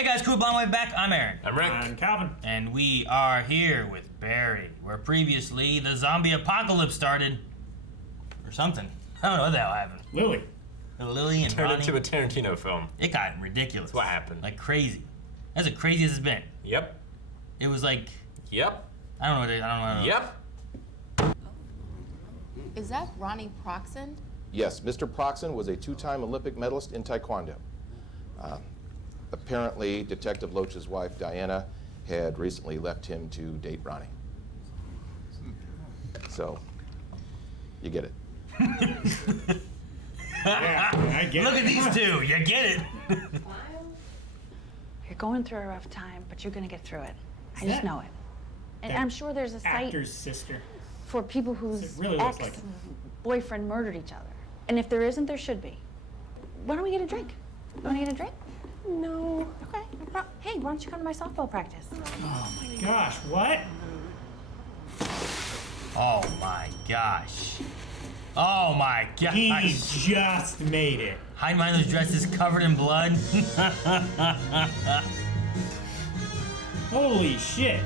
Hey guys, cool blonde way back. I'm Aaron. I'm Rick. I'm Calvin. And we are here with Barry, where previously the zombie apocalypse started. Or something. I don't know what the hell happened. Lily. Lily and Turned Ronnie. into a Tarantino film. It got ridiculous. That's what happened. Like crazy. That's the craziest it's been. Yep. It was like, Yep. I don't know what it, I don't know. Yep. Is that Ronnie Proxon? Yes, Mr. Proxon was a two-time Olympic medalist in Taekwondo. Apparently, Detective Loach's wife, Diana, had recently left him to date Ronnie. So, you get it. Yeah, I get Look it. at these two. You get it. You're going through a rough time, but you're gonna get through it. I Is just that- know it. And that I'm sure there's a site Actor's sister. for people It whose really looks like ex-boyfriend murdered each other. And if there isn't, there should be. Why don't we get a drink? You wanna get a drink? No. Okay. Hey, why don't you come to my softball practice? Oh my gosh, what? Oh my gosh. Oh my gosh. He just made it. Hide behind those dresses covered in blood. Holy shit.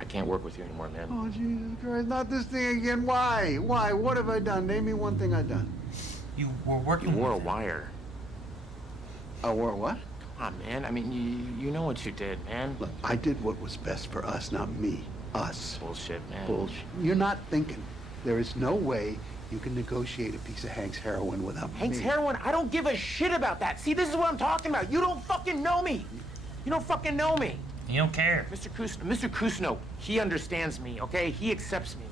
I can't work with you anymore, man. Oh, Jesus Christ, not this thing again. Why? Why? What have I done? Name me one thing I've done. You were working You wore a with wire. I wore what? Come on, man. I mean, you know what you did, man. Look, I did what was best for us, not me. Us. Bullshit, man. Bullshit. You're not thinking. There is no way you can negotiate a piece of Hank's heroin without Hank's me. heroin? I don't give a shit about that. See, this is what I'm talking about. You don't fucking know me. You don't fucking know me. You don't care. Mr. Kusano, he understands me, okay? He accepts me.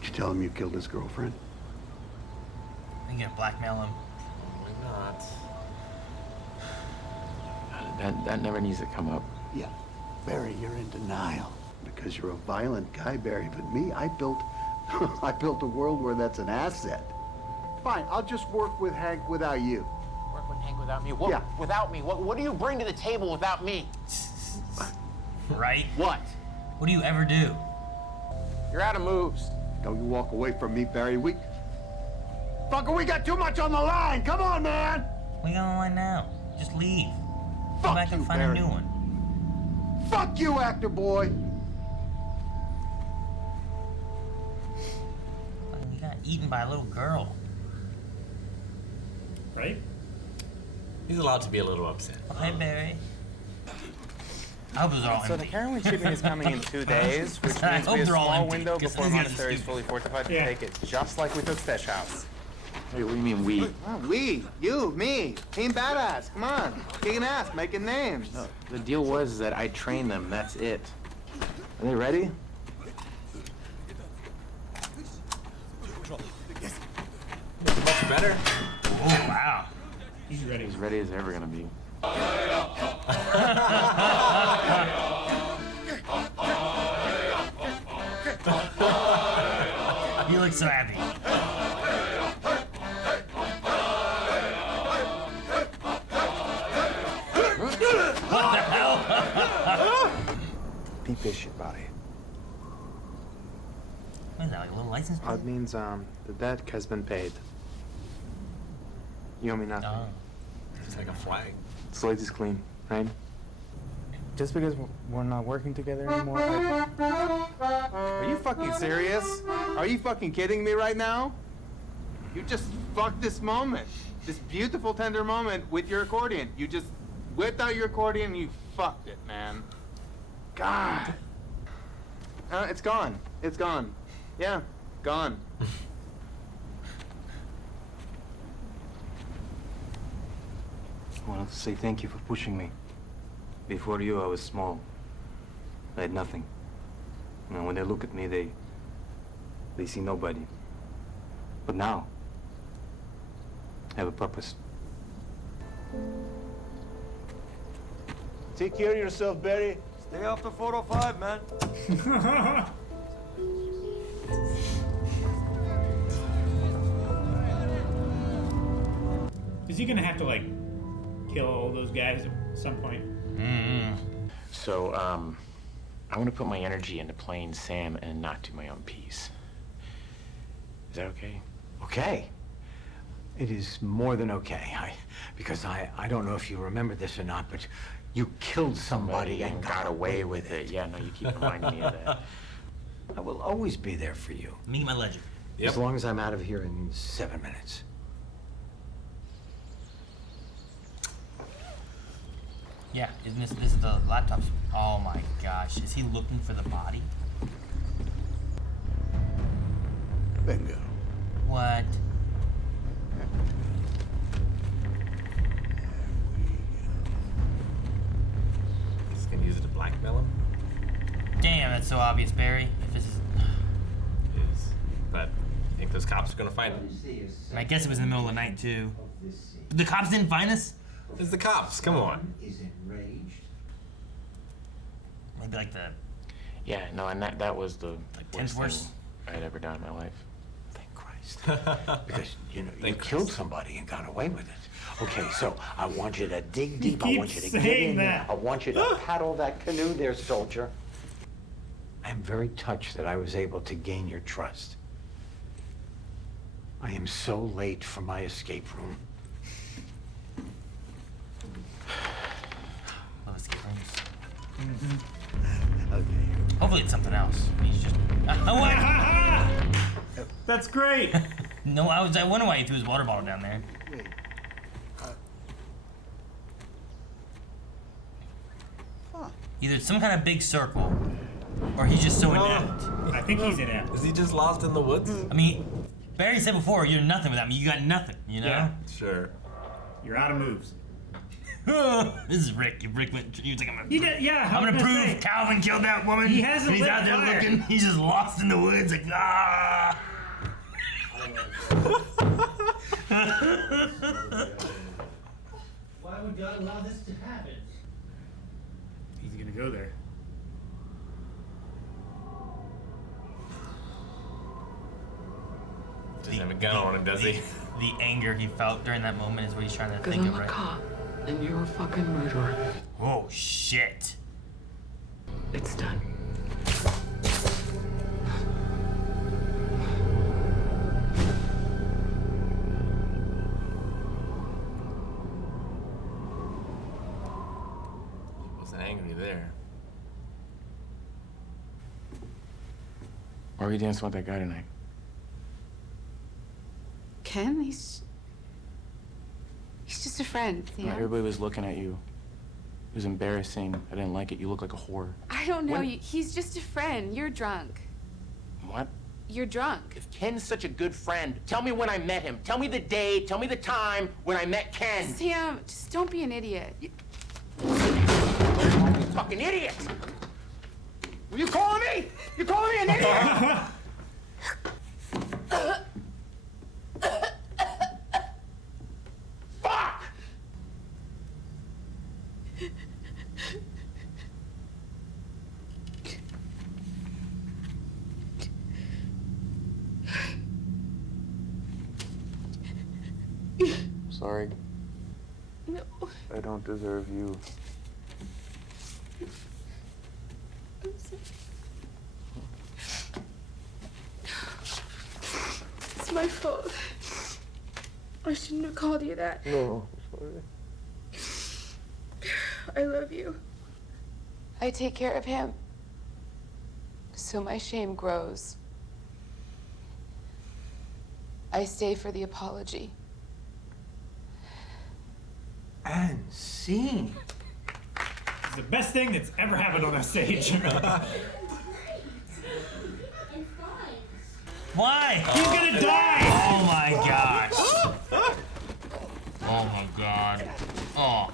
Did you tell him you killed his girlfriend? You gonna blackmail him. Probably not. That never needs to come up. Yeah. Barry, you're in denial. Because you're a violent guy, Barry. But me, I built I built a world where that's an asset. Fine, I'll just work with Hank without you. Work with Hank without me? What? Yeah. Without me? What do you bring to the table without me? Right? What? What do you ever do? You're out of moves. Don't you walk away from me, Barry. Fucker, we got too much on the line. Come on, man. We got on line now. Just leave. Come Fuck back and you, find Barry. a new one. Fuck you, actor boy. You got eaten by a little girl. Right? He's allowed to be a little upset. Oh, hey, Barry. I hope it was all So the empty. heroin shipment is coming in 2 days, which I means hope we have a they're all small empty, window 'cause before these guys are monastery is stupid. fully fortified to Yeah. take it, just like we took Stash House. Hey, what do you mean we? We, you, me, Team Badass. Come on, kicking ass, making names. The deal was that I trained them. That's it. Are they ready? Much better. Oh, wow. He's ready. As ready as they're ever gonna be. You look so happy. What the hell? Be patient about it. What is that, like a little license plate? That means the debt has been paid. You owe me nothing. Oh. It's like a flag. Slate is clean, right? Just because we're not working together anymore. Are you fucking serious? Are you fucking kidding me right now? You just fucked this moment. This beautiful, tender moment with your accordion. You just whipped out your accordion and you fucked it, man. God. It's gone. It's gone. Yeah, gone. I wanted to say thank you for pushing me. Before you, I was small. I had nothing. And when they look at me, they see nobody. But now, I have a purpose. Take care of yourself, Barry. Stay off the 405, man. Is he gonna have to, like, kill all those guys at some point? So, I want to put my energy into playing Sam and not do my own piece. Is that okay? Okay. It is more than okay. Because I don't know if you remember this or not, but you killed somebody and got away with it. Yeah, no, you keep reminding me of that. I will always be there for you. Me and my ledger. Yep. As long as I'm out of here in 7 minutes. Yeah, isn't this is the laptop? Oh my gosh, is he looking for the body? Bingo. What? He's gonna use it to blackmail him. Damn, that's so obvious, Barry. If this is, But I think those cops are gonna find him. and I guess it was in the middle of the night too. But the cops didn't find us. It's the cops. Come on. Maybe like the Yeah, no, and that was the tenth worst worst. thing I'd ever done in my life. Thank Christ. Because, you killed somebody and got away with it. Okay, so I want you to dig deep. I want you to keeps get saying in there. that. I want you to paddle that canoe there, soldier. I'm very touched that I was able to gain your trust. I am so late for my escape room. Love escape rooms. Hopefully it's something else. He's just. What? That's great. No, I wonder why he threw his water bottle down there. Wait. Either it's some kind of big circle, or he's just so inept. I think he's inept. Is he just lost in the woods? I mean, Barry said before, you're nothing without me. You got nothing, you know? Yeah. Sure. You're out of moves. This is Rick. If Rick went, he was like, He did, yeah. I'm gonna prove say. Calvin killed that woman. He hasn't and he's lit out there fire. looking. He's just lost in the woods, like ah. Why would God allow this to happen? He's gonna go there. Doesn't have a gun on him, does he? The anger he felt during that moment is what he's trying to Because think I'm of, a right? cop, and you're a fucking murderer. Oh shit! It's done. He wasn't angry there. Why are you dancing with that guy tonight? Ken, he's just a friend, No, yeah? everybody was looking at you. It was embarrassing. I didn't like it. You look like a whore. I don't know. He's just a friend. You're drunk. What? You're drunk. If Ken's such a good friend, tell me when I met him. Tell me the day, tell me the time when I met Ken. Sam, just don't be an idiot. You fucking idiot! Were you calling me? You calling me an idiot? Fuck! Sorry. No. I don't deserve you. I'm sorry. It's my fault. I shouldn't have called you that. No, sorry. I love you. I take care of him. So my shame grows. I stay for the apology. And scene. It's the best thing that's ever happened on that stage. Why? He's gonna die! Oh my gosh! Oh my god! Oh!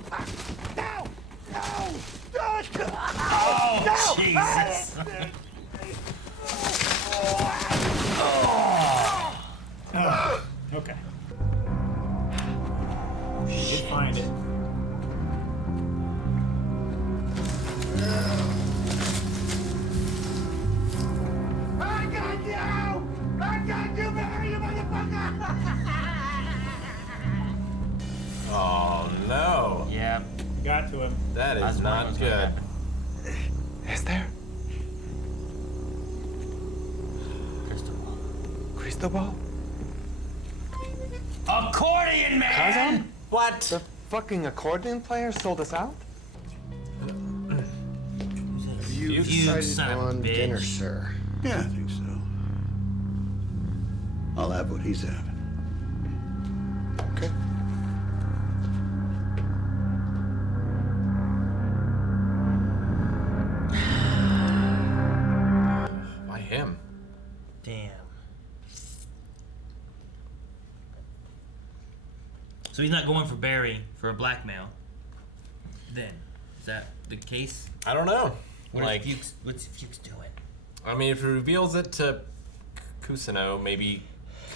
Oh Jesus! Oh, okay. Did find it. I got you! I got you, Barry, you motherfucker! Oh no. Yeah. Got to him. That I was is wondering not what's gonna good. happen. Is there? Crystal ball. Cristobal? in, man! What? The fucking accordion player sold us out? You son decided of a on bitch. dinner, sir. Yeah, I think so. I'll have what he's having. Okay. Why him? Damn. So he's not going for Barry for a blackmail. Then is that the case? I don't know. What's Fuchs doing? I mean, if he reveals it to Kusano, maybe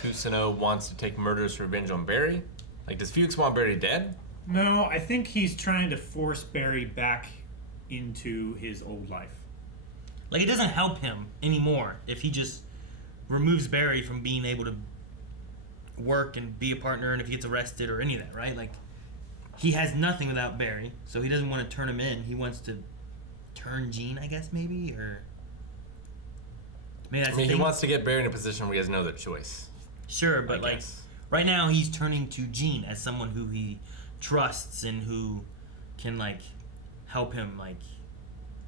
Kusano wants to take murderous revenge on Barry. Like, does Fuchs want Barry dead? No, I think he's trying to force Barry back into his old life. Like, it doesn't help him anymore if he just removes Barry from being able to work and be a partner, and if he gets arrested or any of that, right? Like, he has nothing without Barry, so he doesn't want to turn him in. He wants to turn Gene, I guess, maybe, or... I mean, he wants to get Barry in a position where he has no other choice. Sure, but I guess. right now he's turning to Gene as someone who he trusts and who can, like, help him, like,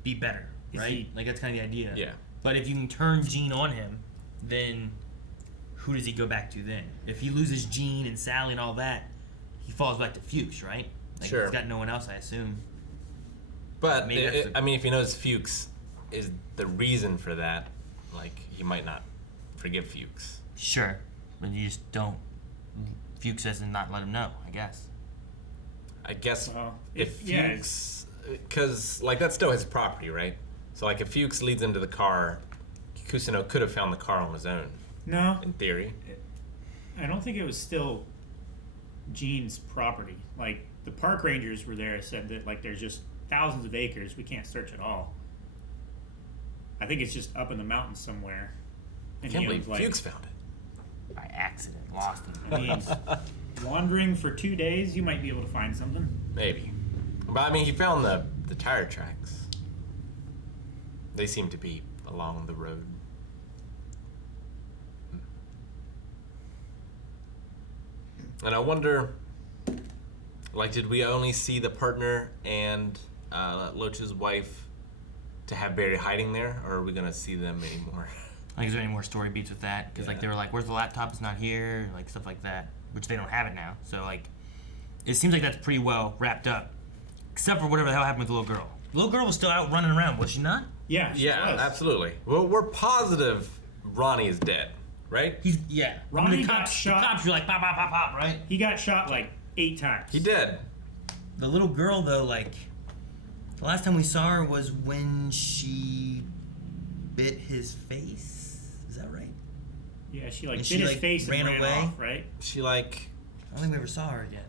be better, right? Like, that's kind of the idea. Yeah. But if you can turn Gene on him, then who does he go back to then? If he loses Gene and Sally and all that, he falls back to Fuchs, right? Like, Sure. He's got no one else, I assume. But, Maybe that's I mean, if he knows Fuchs is the reason for that, like, he might not forgive Fuchs. Sure, but you just don't. Fuchs says and not let him know, I guess. I guess if yeah, Fuchs, because like that's still his property, right? So like if Fuchs leads him to the car, Kusano could have found the car on his own. No, in theory. I don't think it was still Gene's property. Like, the park rangers were there, said that, like, there's just thousands of acres, we can't search it all. I think it's just up in the mountains somewhere. I And can't he believe was, like, Fuchs found it. By accident, lost him. I mean, wandering for 2 days, you might be able to find something. Maybe. But I mean, he found the tire tracks. They seem to be along the road. And I wonder, like, did we only see the partner and Loach's wife to have Barry hiding there, or are we gonna see them anymore? Like, is there any more story beats with that? Because, like, they were like, where's the laptop? It's not here. Like, stuff like that. Which they don't have it now. So, like, it seems like that's pretty well wrapped up. Except for whatever the hell happened with the little girl. The little girl was still out running around, was she not? Yeah, she was. Absolutely. Well, we're positive Ronnie is dead, right? Yeah. Ronnie the got cops, shot. The cops were like, pop, pop, pop, pop, right? He got shot, like, 8 times. He did. The little girl, though, like, the last time we saw her was when she bit his face. Is that right? Yeah, she, like, And bit his face ran and ran away? off, right? She, like... I don't think we ever saw her again.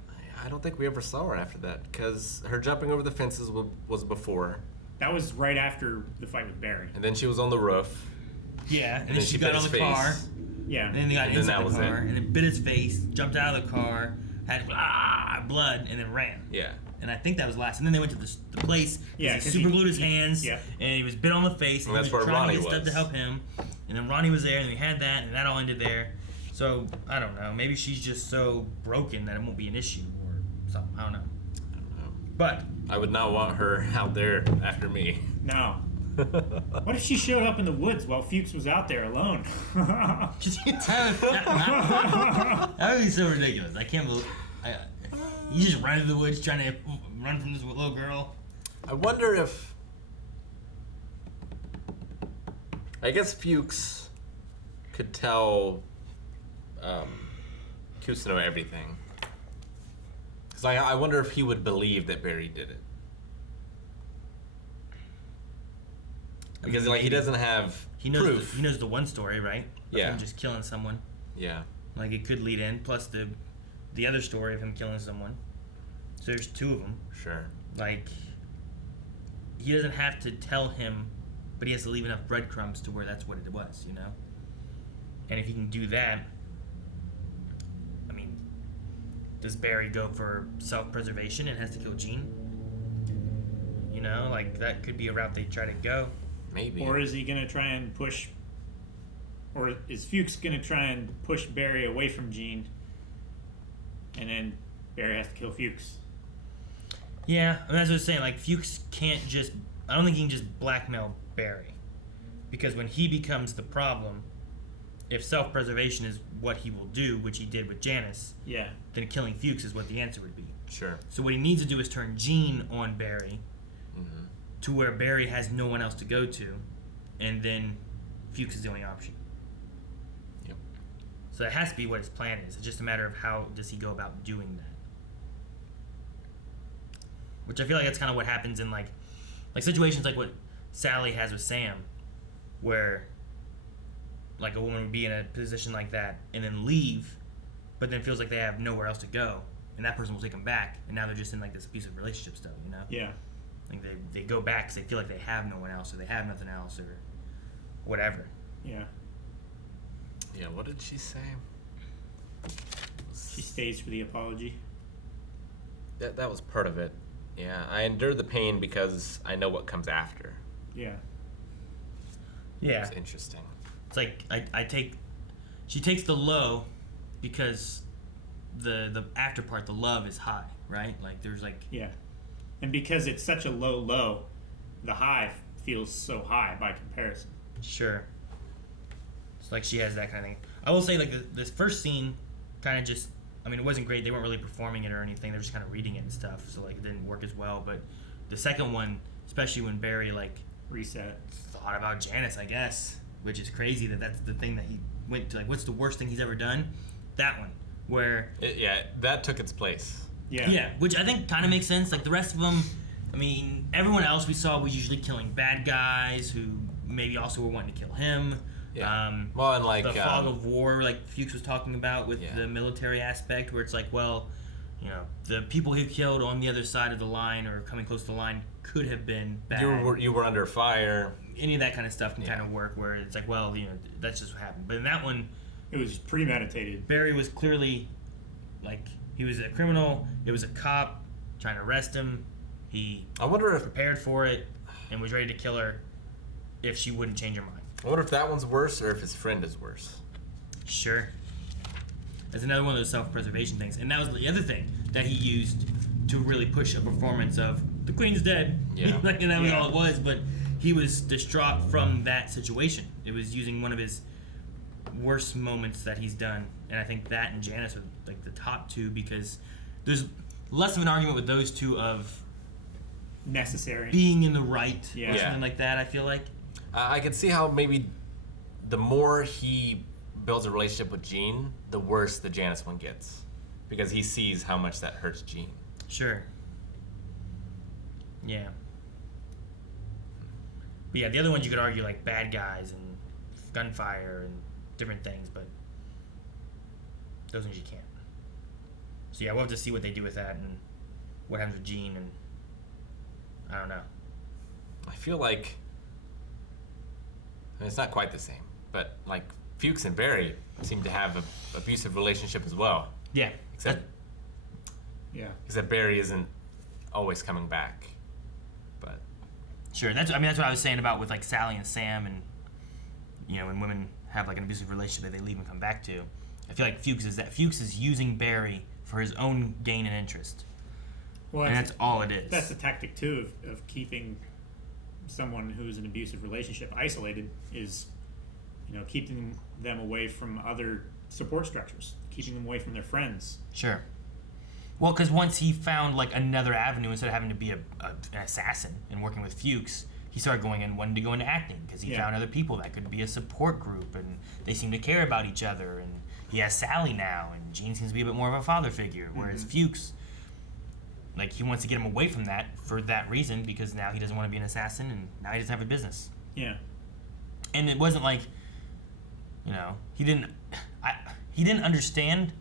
I don't think we ever saw her after that, because her jumping over the fences was before. That was right after the fight with Barry. And then she was on the roof. Yeah, and then she bit got on his the car. face. Yeah. And then they got And then inside that the was car, it. and then bit his face, jumped out of the car, had blood, and then ran. Yeah. And I think that was last. And then they went to the place. Yeah, he 'cause super glued his hands. yeah. And he was bit on the face. And he that's was where trying Ronnie to get stuff was. to help him. And then Ronnie was there, and we had that, and that all ended there. So I don't know. Maybe she's just so broken that it won't be an issue or something. I don't know. But I would not want her out there after me. No. What if she showed up in the woods while Fuchs was out there alone? that would be so ridiculous. I can't believe. You just run into the woods trying to run from this little girl. I wonder if... I guess Fuchs could tell Kusano everything. Because I wonder if he would believe that Barry did it. Because like he doesn't have proof. He knows the one story, right? Of Yeah. him just killing someone. Yeah. Like it could lead in. Plus the other story of him killing someone. So there's 2 of them. Sure. Like he doesn't have to tell him, but he has to leave enough breadcrumbs to where that's what it was, you know. And if he can do that, I mean, does Barry go for self-preservation and has to kill Gene? You know, like that could be a route they try to go. Maybe. Or is he going to try and push... Or is Fuchs going to try and push Barry away from Gene and then Barry has to kill Fuchs. Yeah, I mean, that's what I was saying. Like, Fuchs can't just... I don't think he can just blackmail Barry. Because when he becomes the problem, if self-preservation is what he will do, which he did with Janice, Yeah. then killing Fuchs is what the answer would be. Sure. So what he needs to do is turn Jean on Barry Mm-hmm. to where Barry has no one else to go to, and then Fuchs is the only option. Yep. So that has to be what his plan is. It's just a matter of how does he go about doing that. Which I feel like that's kind of what happens in like situations like what Sally has with Sam, where like a woman would be in a position like that and then leave, but then feels like they have nowhere else to go, and that person will take them back, and now they're just in like this abusive relationship stuff, you know? Yeah. Like they go back because they feel like they have no one else, or they have nothing else, or whatever. Yeah. Yeah, what did she say? She stays for the apology. That was part of it. Yeah, I endure the pain because I know what comes after. Yeah. Yeah. It's interesting. It's like she takes the low because the after part, the love is high, right? Like there's like Yeah. And because it's such a low, the high feels so high by comparison. Sure. It's like she has that kind of thing. I will say like this first scene kind of just, I mean, it wasn't great. They weren't really performing it or anything. They were just kind of reading it and stuff. So like it didn't work as well. But the second one, especially when Barry like reset, thought about Janice, I guess, which is crazy that that's the thing that he went to. Like, what's the worst thing he's ever done? That one, where that took its place. Yeah, which I think kind of makes sense. Like the rest of them, I mean, everyone else we saw was usually killing bad guys who maybe also were wanting to kill him. Yeah. Well, and like the fog of war, like Fuchs was talking about with the military aspect, where it's like, well, you know, the people he killed on the other side of the line or coming close to the line could have been bad. You were under fire. Any of that kind of stuff can kind of work, where it's like, well, you know, that's just what happened. But in that one, it was premeditated. Barry was clearly, like, he was a criminal. It was a cop trying to arrest him. He prepared for it and was ready to kill her if she wouldn't change her mind. I wonder if that one's worse or if his friend is worse. Sure. That's another one of those self-preservation things. And that was the other thing that he used to really push a performance of, the queen's dead. Yeah. Like, and that was all it was, but he was distraught from that situation. It was using one of his worst moments that he's done. And I think that and Janice are like the top two, because there's less of an argument with those two of necessary being in the right or Yeah. something like that, I feel like. I can see how maybe the more he builds a relationship with Jean, the worse the Janice one gets, because he sees how much that hurts Jean. Sure. Yeah. But yeah, the other ones you could argue like bad guys and gunfire and different things, but those ones you can't. So yeah, we'll have to see what they do with that and what happens with Jean, and I don't know. I feel like it's not quite the same, but like Fuchs and Barry seem to have an abusive relationship as well. Yeah. Except Barry isn't always coming back. But sure, that's what I was saying about with like Sally and Sam, and you know, when women have like an abusive relationship that they leave and come back to. I feel like Fuchs is using Barry for his own gain and interest. Well, and that's all it is. That's the tactic too of keeping someone who's in an abusive relationship isolated, is, you know, keeping them away from other support structures, keeping them away from their friends. Sure. Well, because once he found like another avenue, instead of having to be an assassin and working with Fuchs, he started wanting to go into acting, because he found other people that could be a support group, and they seem to care about each other. And he has Sally now, and Jean seems to be a bit more of a father figure, whereas Fuchs, like, he wants to get him away from that for that reason, because now he doesn't want to be an assassin, and now he doesn't have a business. Yeah. And it wasn't like, you know, he didn't understand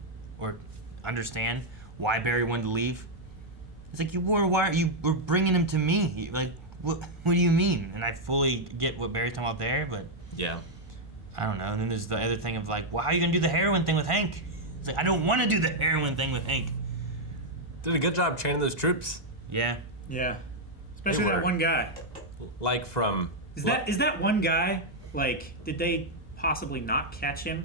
why Barry wanted to leave. It's like, you were bringing him to me. Like, what do you mean? And I fully get what Barry's talking about there, but yeah, I don't know. And then there's the other thing of like, well, how are you gonna do the heroin thing with Hank? It's like, I don't want to do the heroin thing with Hank. Did a good job training those troops. Yeah. Yeah. Especially that one guy. Like from... Is that one guy, like, did they possibly not catch him?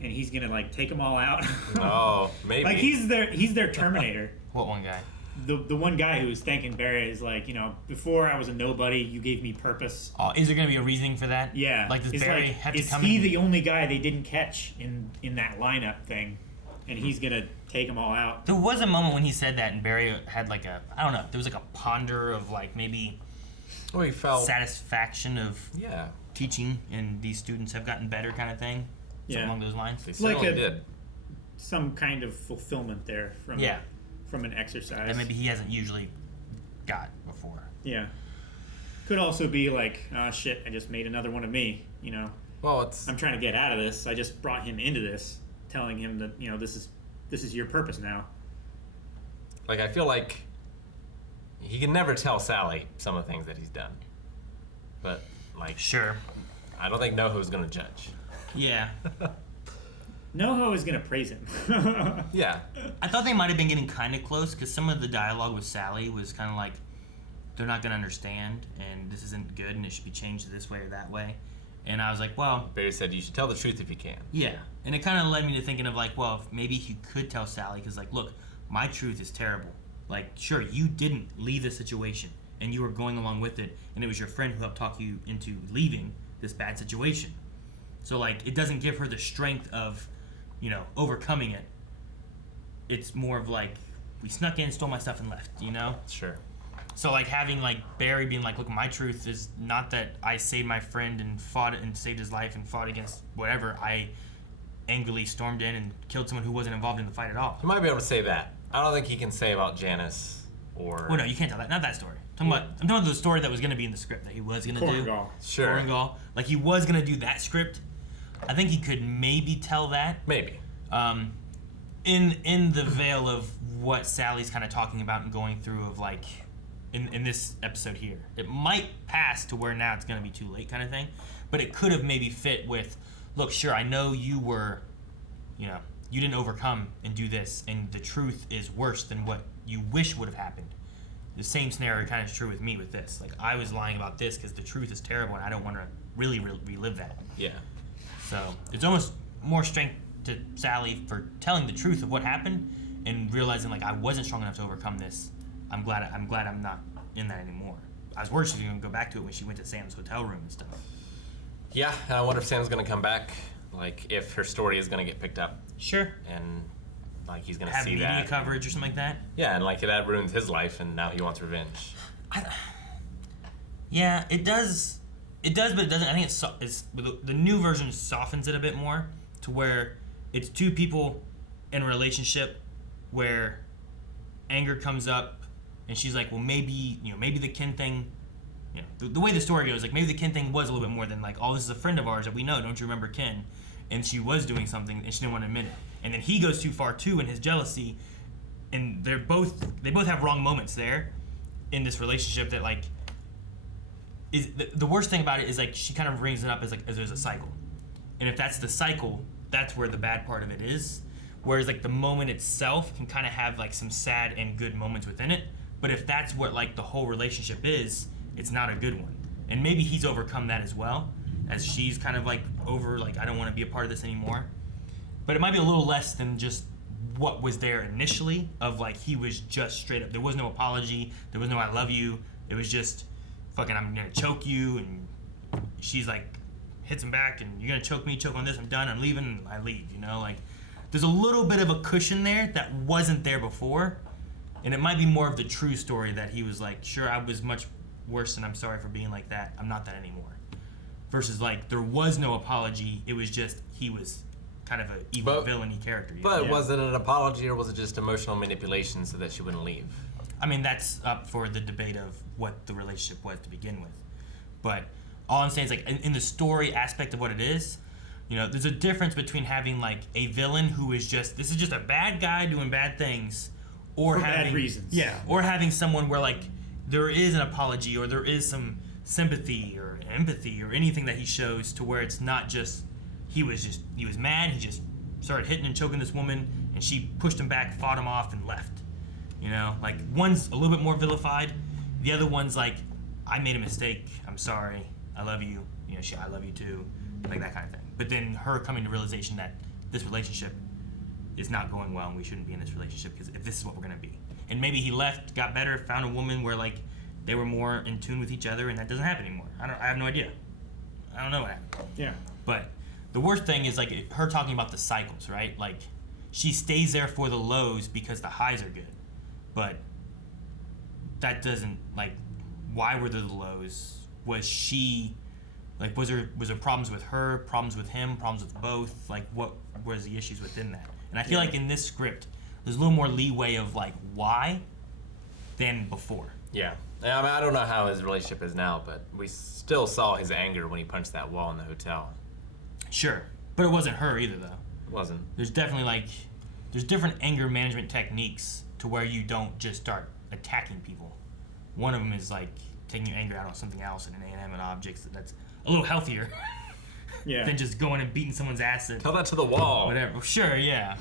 and he's gonna like take them all out. Oh, maybe. Like he's their Terminator. What one guy? The one guy who was thanking Barry is like, before I was a nobody, you gave me purpose. Oh, is there gonna be a reasoning for that? Yeah. Like, does It's Barry like, have to is come he in? the only guy they didn't catch in that lineup thing? And he's gonna take them all out. There was a moment when he said that, and Barry had like I don't know, there was like a ponder of like maybe he felt satisfaction of teaching, and these students have gotten better kind of thing. Something along those lines. They certainly did. Some kind of fulfillment there from an exercise that maybe he hasn't usually got before. Yeah. Could also be like, oh shit, I just made another one of me, Well, I'm trying to get out of this. I just brought him into this, telling him that, this is your purpose now. Like, I feel like he can never tell Sally some of the things that he's done. But, like... Sure. I don't think NoHo's gonna judge. Yeah. NoHo is gonna praise him. Yeah. I thought they might have been getting kind of close, because some of the dialogue with Sally was kind of like, they're not going to understand, and this isn't good, and it should be changed this way or that way. And I was like, well... Barry said you should tell the truth if you can. Yeah. And it kind of led me to thinking of like, well, if maybe he could tell Sally, because like, look, my truth is terrible. Like, sure, you didn't leave the situation, and you were going along with it, and it was your friend who helped talk you into leaving this bad situation. So like, it doesn't give her the strength of, overcoming it. It's more of like, we snuck in, stole my stuff, and left, Sure. So like having like Barry being like, look, my truth is not that I saved my friend and fought and saved his life and fought against whatever. I angrily stormed in and killed someone who wasn't involved in the fight at all. He might be able to say that. I don't think he can say about Janice or... Well, no, you can't tell that. Not that story. I'm talking about the story that was going to be in the script that he was going to do. Korengal. Sure. Korengal. Like, he was going to do that script. I think he could maybe tell that. Maybe. In the veil of what Sally's kind of talking about and going through of, like, in this episode here. It might pass to where now it's going to be too late kind of thing. But it could have maybe fit with, look, sure, I know you were, you didn't overcome and do this, and the truth is worse than what you wish would have happened. The same scenario kind of is true with me with this. Like, I was lying about this because the truth is terrible, and I don't want to really relive that. Yeah. So it's almost more strength to Sally for telling the truth of what happened and realizing, like, I wasn't strong enough to overcome this. I'm glad I'm not in that anymore. I was worried she was going to go back to it when she went to Sam's hotel room and stuff. Yeah, and I wonder if Sam's going to come back. Like, if her story is going to get picked up. Sure. And, like, he's going to have see media that. coverage or something like that. Yeah, and, like, that ruins his life, and now he wants revenge. Yeah, it does. It does, but it doesn't. I think it's the new version softens it a bit more to where it's two people in a relationship where anger comes up, and she's like, well, maybe the Ken thing. The way the story goes, like, maybe the Ken thing was a little bit more than like, oh, this is a friend of ours that we know. Don't you remember Ken? And she was doing something, and she didn't want to admit it. And then he goes too far too in his jealousy, and they both have wrong moments there in this relationship that like is the worst thing about it is like she kind of brings it up as like as there's a cycle, and if that's the cycle, that's where the bad part of it is. Whereas like the moment itself can kind of have like some sad and good moments within it, but if that's what like the whole relationship is, it's not a good one. And maybe he's overcome that as well, as she's kind of like over like I don't want to be a part of this anymore. But it might be a little less than just what was there initially of like he was just straight up. There was no apology. There was no I love you. It was just fucking I'm gonna choke you, and she's like hits him back and you're gonna choke me, choke on this, I'm done, I'm leaving, and I leave, like there's a little bit of a cushion there that wasn't there before. And it might be more of the true story that he was like, sure, I was much worse and I'm sorry for being like that. I'm not that anymore. Versus like there was no apology. It was just he was kind of an evil villain-y character. But was it an apology or was it just emotional manipulation so that she wouldn't leave? I mean, that's up for the debate of what the relationship was to begin with. But all I'm saying is like in the story aspect of what it is, there's a difference between having like a villain who is this is just a bad guy doing bad things, or for having bad reasons. Yeah, or having someone where like there is an apology or there is some sympathy or empathy or anything that he shows to where it's not just he was mad, he just started hitting and choking this woman and she pushed him back, fought him off, and left. Like one's a little bit more vilified, the other one's like, I made a mistake, I'm sorry, I love you, I love you too, like that kind of thing. But then her coming to realization that this relationship is not going well and we shouldn't be in this relationship because if this is what we're going to be. And maybe he left, got better, found a woman where like they were more in tune with each other, and that doesn't happen anymore. I have no idea. I don't know what happened. Yeah. But the worst thing is like her talking about the cycles, right? Like she stays there for the lows because the highs are good. But that doesn't, like, why were there the lows? Was she, like, was there problems with her, problems with him, problems with both? Like, what was the issues within that? And I feel like in this script, there's a little more leeway of, like, why than before. Yeah. I mean, I don't know how his relationship is now, but we still saw his anger when he punched that wall in the hotel. Sure. But it wasn't her either, though. It wasn't. There's definitely, like, there's different anger management techniques to where you don't just start attacking people. One of them is, like, taking your anger out on something else and inanimate objects. That's a little healthier than just going and beating someone's ass. Tell that to the wall. Whatever. Sure, yeah.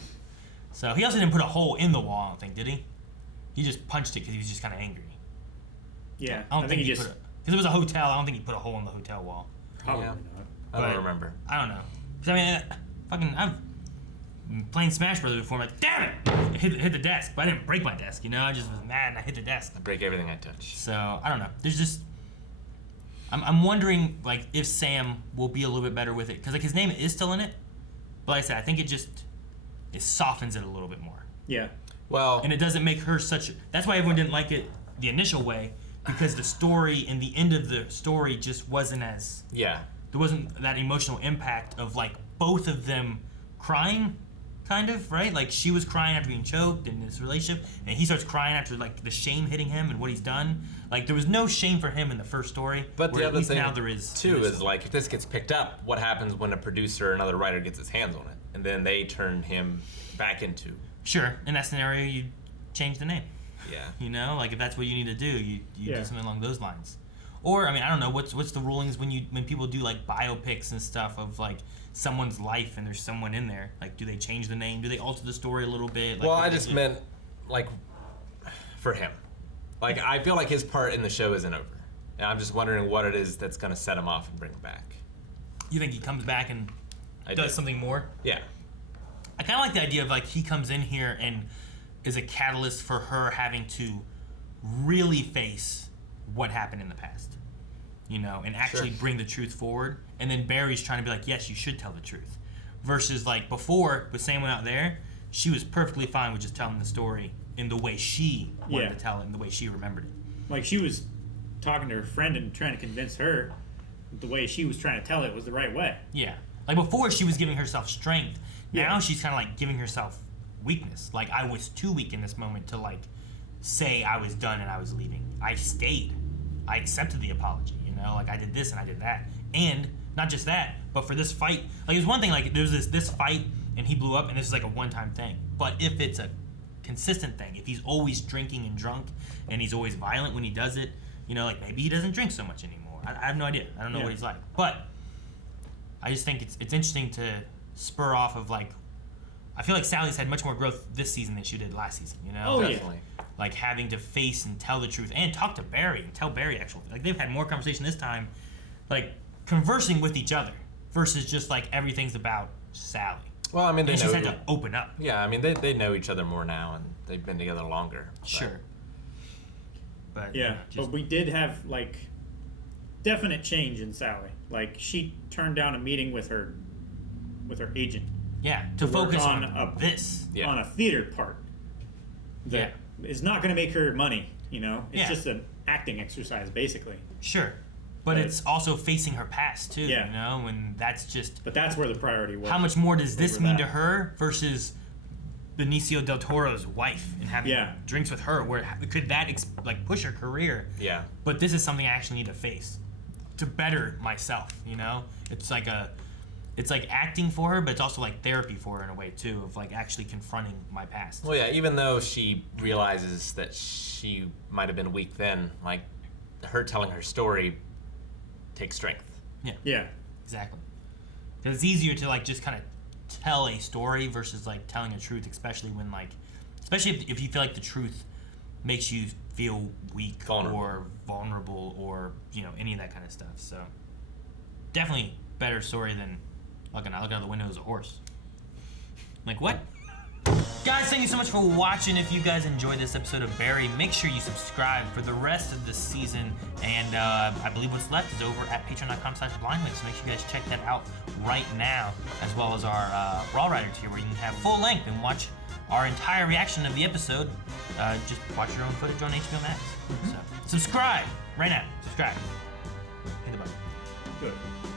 So he also didn't put a hole in the wall, I don't think, did he? He just punched it because he was just kind of angry. Yeah. I don't think he just... Because it was a hotel, I don't think he put a hole in the hotel wall. Probably not. I don't remember. I don't know. Because, I mean, I've been playing Smash Brothers before. I'm like, damn it! I hit the desk, but I didn't break my desk, you know? I just was mad and I hit the desk. I break everything I touch. So, I don't know. There's just... I'm wondering, like, if Sam will be a little bit better with it. Because, like, his name is still in it. But like I said, I think it softens it a little bit more. Yeah. Well... And it doesn't make her such... That's why everyone didn't like it the initial way. Because the story and the end of the story just wasn't as... Yeah. There wasn't that emotional impact of, like, both of them crying, kind of, right? Like, she was crying after being choked in this relationship, and he starts crying after, like, the shame hitting him and what he's done. Like, there was no shame for him in the first story. But the other thing, now there is, too, is, like, if this gets picked up, what happens when a producer or another writer gets his hands on it? And then they turn him back into... Sure. In that scenario, you change the name. Yeah. You know? Like, if that's what you need to do, you do something along those lines. Or, I mean, I don't know, what's the rulings when people do, like, biopics and stuff of, like, someone's life and there's someone in there? Like, do they change the name? Do they alter the story a little bit? Like, well, I just meant, like, for him. Like, I feel like his part in the show isn't over. And I'm just wondering what it is that's going to set him off and bring him back. You think he comes back and does something more? Yeah. I kind of like the idea of, like, he comes in here and is a catalyst for her having to really face what happened in the past, you know, and actually bring the truth forward. And then Barry's trying to be like, yes, you should tell the truth. Versus, like, before, with Sam went out there, she was perfectly fine with just telling the story in the way she wanted to tell it, in the way she remembered it. Like, she was talking to her friend and trying to convince her that the way she was trying to tell it was the right way. Yeah. Like, before, she was giving herself strength. Now she's kind of, like, giving herself weakness. Like, I was too weak in this moment to, like, say I was done and I was leaving. I stayed. I accepted the apology, you know? Like, I did this and I did that. And not just that, but for this fight, like, it was one thing, like, there was this fight and he blew up and this is, like, a one-time thing. But if it's a consistent thing, if he's always drinking and drunk and he's always violent when he does it, you know, like, maybe he doesn't drink so much anymore. I have no idea. I don't know what he's like. But I just think it's interesting to spur off of, like, I feel like Sally's had much more growth this season than she did last season, you know? Oh, Definitely. Like, having to face and tell the truth and talk to Barry and tell Barry actually. Like, they've had more conversation this time, like, conversing with each other versus just, like, everything's about Sally. Well, I mean, they and know... she's had to open up. Yeah, I mean, they know each other more now, and they've been together longer. Sure. But but we did have, like, definite change in Sally. Like, she turned down a meeting with her agent. Yeah, to focus on this. Yeah. On a theater part. That is not going to make her money, you know? It's just an acting exercise, basically. Sure. But it's also facing her past, too, you know? And that's just... But that's where the priority was. How much more does this mean to her versus Benicio del Toro's wife and having drinks with her? Where could that, like, push her career? Yeah. But this is something I actually need to face to better myself, you know? It's like acting for her, but it's also like therapy for her in a way too, of like actually confronting my past. Well, yeah, even though she realizes that she might have been weak then, like, her telling her story takes strength. Yeah. Yeah. Exactly. Because it's easier to, like, just kind of tell a story versus, like, telling a truth, especially when, like, especially if you feel like the truth makes you feel weak or vulnerable or, you know, any of that kind of stuff. So definitely better story than looking out the window as a horse. Like, what? Guys, thank you so much for watching. If you guys enjoyed this episode of Barry, make sure you subscribe for the rest of the season. And I believe what's left is over at patreon.com/blindwing. So make sure you guys check that out right now, as well as our Raw Rider tier, where you can have full length and watch our entire reaction of the episode. Just watch your own footage on HBO Max. So subscribe right now. Subscribe. Hit the button. Good.